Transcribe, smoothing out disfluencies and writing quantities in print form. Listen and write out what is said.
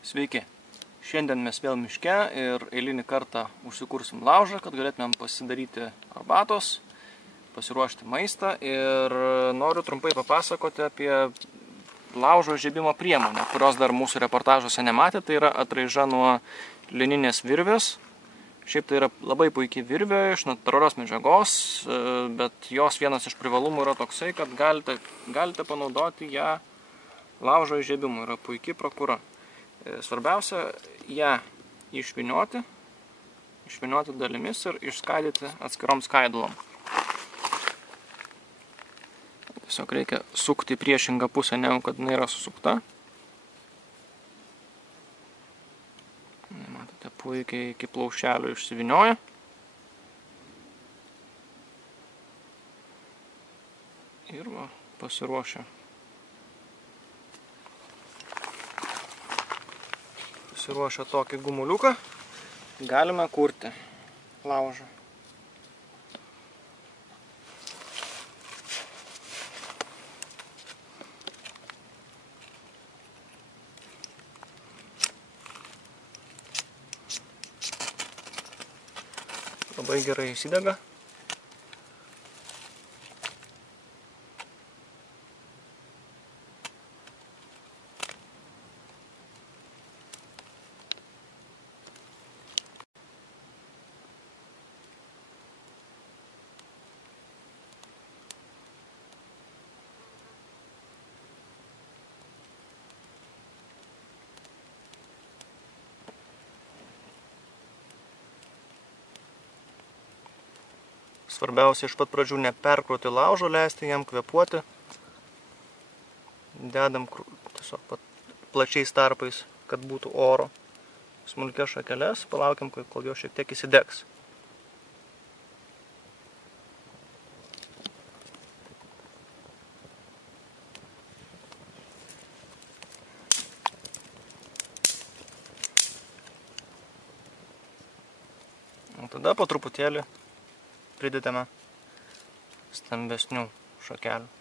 Sveiki! Šiandien mes vėl miške ir eilinį kartą užsikursim laužą, kad galėtumėm pasidaryti arbatos, pasiruošti maistą ir noriu trumpai papasakoti apie laužo žiebimo priemonę, kurios dar mūsų reportažuose nematė. Tai yra atraiža nuo lininės virvės. Šiaip tai yra labai puikiai virvė iš natūralios medžiagos, bet jos vienas iš privalumų yra toksai, kad galite panaudoti ją laužo žiebimui. Yra puikiai prokura. Svarbiausia ją išvynioti dalimis ir išskaidyti atskirom skaidulom. Tiesiog reikia sukti priešingą pusę, negu kad jinai yra susukta. Matote, puikiai iki plaušelio išsivynioja. Ir va, pasiruošę tokį gumuliuką, galime kurti laužą. Labai gerai įsidega. Svarbiausia iš pat pradžių neperkrauti laužo, leisti jam kvėpuoti. Dedam tiesiog plačiais tarpais, kad būtų oro. Smulkias šakeles, palaukiam, kol jo šiek tiek įsidegs. O tada po truputėlį pridedame stambesnių šakelių.